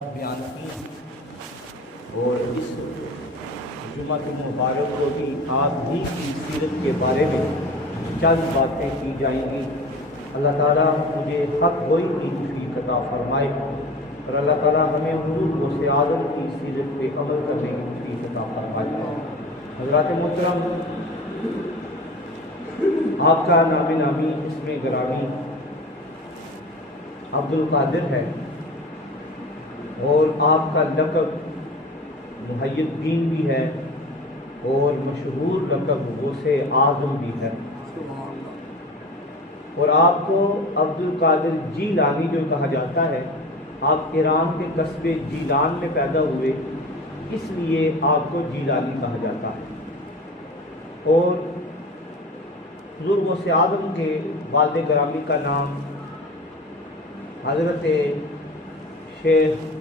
بیان کی اور اس جمعہ کے مبارک کو بھی آپ ہی کی سیرت کے بارے میں چند باتیں کی جائیں گی۔ اللہ تعالیٰ مجھے حق گوئی کی توفیق عطا فرمائے اور اللہ تعالیٰ ہمیں حضور غوث اعظم کی سیرت پہ عمل کرنے کی توفیق عطا فرمائے۔ حضرات محترم، آپ کا نام نامی اسم گرامی عبد القادر ہے اور آپ کا لقب محی الدین بھی ہے اور مشہور لقب غوث اعظم بھی ہے، اور آپ کو عبد القادر جیلانی جو کہا جاتا ہے، آپ ایران کے قصبے جیلان میں پیدا ہوئے، اس لیے آپ کو جیلانی کہا جاتا ہے۔ اور حضور غوث اعظم کے والد گرامی کا نام حضرت شیخ